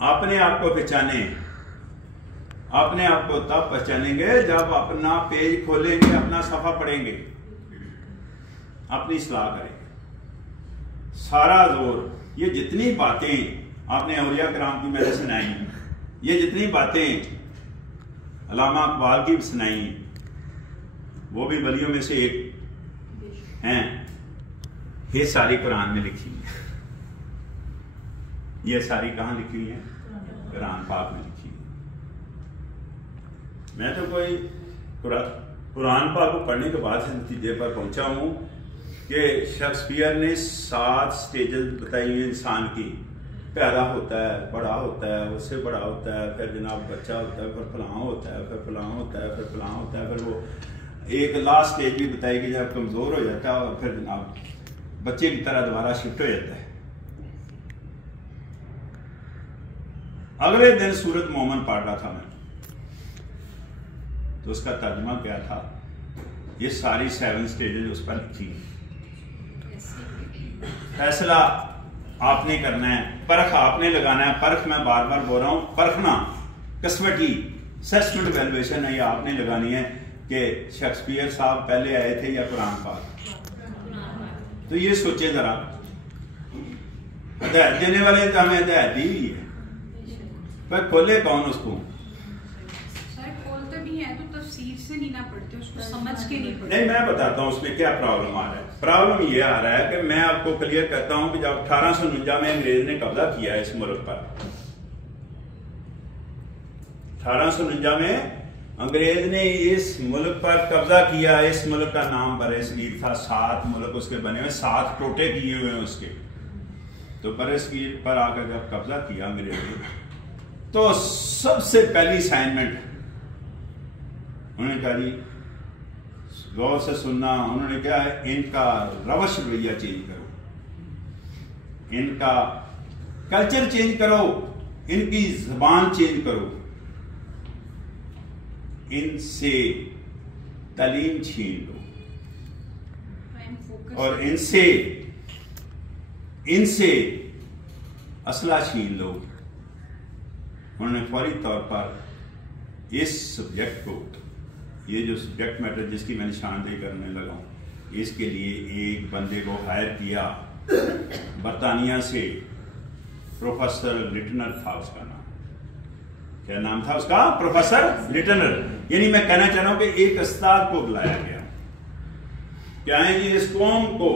अपने आप को पहचाने। अपने आप को तब पहचानेंगे जब अपना पेज खोलेंगे, अपना सफा पढ़ेंगे, अपनी सलाह करेंगे। सारा जोर ये जितनी बातें आपने औलिया कराम की मैंने सुनाई, ये जितनी बातें अल्लामा इकबाल की सुनाई, वो भी वलियों में से एक हैं, ये सारी कुरान में लिखी है। ये सारी कहाँ लिखी हुई है? कुरान पाक में लिखी है। मैं तो कोई कुरान पाक को पढ़ने के बाद इस नतीजे पर पहुंचा हूं कि शेक्सपियर ने 7 स्टेजेस बताई हुई इंसान की। पैदा होता है, बड़ा होता है, उससे बड़ा होता है, फिर जनाब बच्चा होता है, फिर फलां होता है, फिर फलां होता है, फिर फलां होता है, फिर वो एक लास्ट स्टेज भी बताई कि जब कमजोर हो जाता है और फिर जनाब बच्चे की तरह दोबारा शिफ्ट हो जाता है। अगले दिन सूरत मोमन पढ़ रहा था मैं, तो उसका तर्जुमा क्या था? ये सारी 7 स्टेजेस उस पर लिखी। फैसला आपने करना है, परख आपने लगाना है। परख मैं बार बार बोल रहा हूं, परखना, कसवटी, असेसमेंट वैल्यूएशन है, ये आपने लगानी है कि शेक्सपियर साहब पहले आए थे या कुरान पाक। तो ये सोचे जरा, हिदायत देने वाले तो हमें हिदायत दी हुई है, पर खोले कौन उसको? सर खोलते भी हैं तो तफसीर से नहीं ना पढ़ते, उसको समझ के नहीं पढ़ते। नहीं, मैं बताता हूँ उसमें क्या प्रॉब्लम आ रहा है। प्रॉब्लम ये आ रहा है कि मैं आपको क्लियर करता हूँ कि जब 1849 में अंग्रेज ने कब्जा किया इस मुल्क पर, 1849 में अंग्रेज ने इस मुल्क पर कब्जा किया। इस मुल्क का नाम बरसगीर था। 7 मुल्क उसके बने हुए, 7 टोटे किए हुए हैं उसके। तो बरसगीर पर आकर जब कब्जा किया अंग्रेज ने, तो सबसे पहली असाइनमेंट उन्होंने कहा, जी गौर से सुनना, उन्होंने कहा इनका रवश रवैया चेंज करो, इनका कल्चर चेंज करो, इनकी जबान चेंज करो, इनसे तालीम छीन लो और इनसे असला छीन लो। उन्होंने फौरी तौर पर इस सब्जेक्ट को, ये जो सब्जेक्ट मैटर जिसकी मैं निशानदेही करने लगा हूँ, इसके लिए एक बंदे को हायर किया बरतानिया से। प्रोफेसर लिटनर था उसका नाम। क्या नाम था उसका? प्रोफेसर लिटनर। यानी मैं कहना चाह रहा हूं कि एक उस्ताद को बुलाया गया, क्या है जी, इस कौम को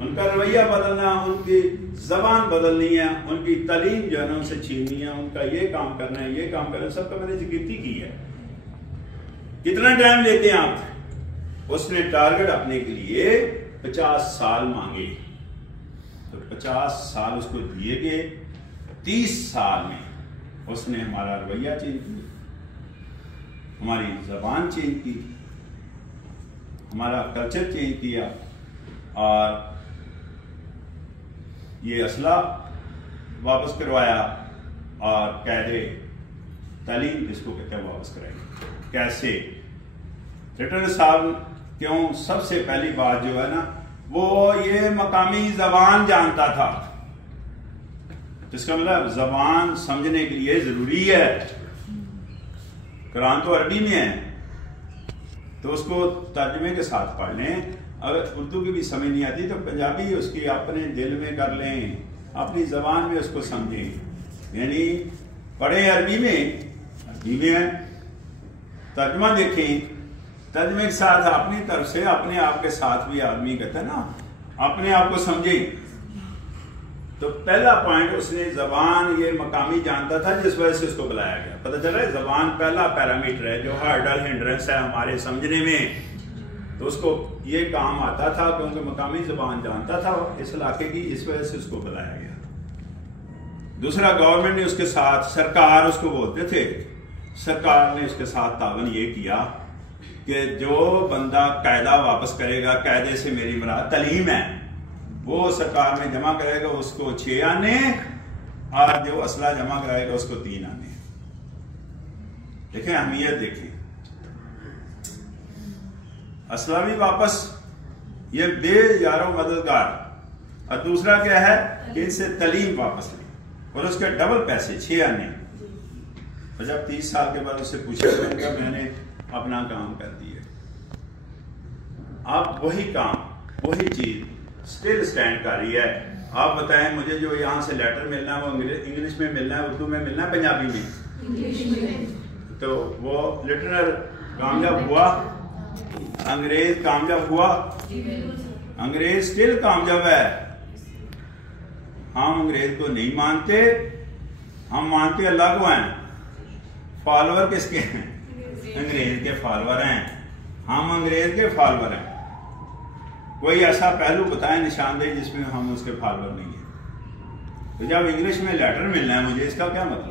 उनका रवैया बदलना, उनकी जबान बदलनी है, उनकी तालीम जो है ना उनसे छीननी है, उनका ये काम करना है, ये काम करना है, सबका मैंने जिक्र की है। कितना टाइम लेते हैं आप? उसने टारगेट अपने के लिए 50 साल मांगे, तो 50 साल उसको दिए गए। 30 साल में उसने हमारा रवैया चेंज किया, हमारी जबान चेंज की, हमारा कल्चर चेंज किया, और ये असला वापस करवाया, और कैदे तालीम इसको कहते हैं वापस कराएंगे। कैसे? लिटनर साहब क्यों? सबसे पहली बात जो है ना, वो ये मकामी जबान जानता था। इसका मतलब जबान समझने के लिए जरूरी है। कुरान तो अरबी में है, तो उसको तर्जुमे के साथ पढ़ लें। अगर उर्दू की भी समझ नहीं आती तो पंजाबी उसकी अपने दिल में कर लें, अपनी जबान में उसको समझें। यानी पढ़े अरबी में है, तर्जुमा देखें, तर्जुमे के साथ अपनी तरफ से अपने आप के साथ भी आदमी कहता है ना, अपने आप को समझें। तो पहला पॉइंट, उसने जबान ये मकामी जानता था, जिस वजह से उसको बुलाया गया। पता चला है जबान पहला पैरामीटर है जो हर्डल हिंड्रेंस है हमारे समझने में। तो उसको ये काम आता था क्योंकि मकामी जबान जानता था इस इलाके की, इस वजह से उसको बुलाया गया। दूसरा, गवर्नमेंट ने उसके साथ, सरकार उसको बोलते थे, सरकार ने उसके साथ तावन ये किया कि जो बंदा कायदा वापस करेगा, कायदे से मेरी मुराद तालीम है, वो सरकार में जमा करेगा उसको 6 आने, और जो असला जमा कराएगा उसको 3 आने। देखें अहमियत, देखें असला भी वापस, ये बे यारो मददगार। और दूसरा क्या है कि इनसे तालीम वापस लें। और उसके डबल पैसे 6 आने। और जब 30 साल के बाद उससे पूछा मैंने कहा मैंने अपना काम कर दिया। आप वही काम वही चीज स्टिल स्टैंड कर रही है। आप बताएं मुझे जो यहाँ से लेटर मिलना है वो इंग्लिश में मिलना है, उर्दू में मिलना है, पंजाबी में? तो वो लिटरर कामयाब हुआ, अंग्रेज कामयाब हुआ, अंग्रेज स्टिल कामयाब है। हम अंग्रेज को नहीं मानते, हम मानते अल्लाह को हैं। फॉलोअर किसके हैं? अंग्रेज के फॉलोअर हैं, हम अंग्रेज के फॉलोअर हैं। कोई ऐसा पहलू बताएं निशानदेही जिसमें हम उसके फॉलोअर नहीं है। तो जब इंग्लिश में लेटर मिलना है मुझे, इसका क्या मतलब?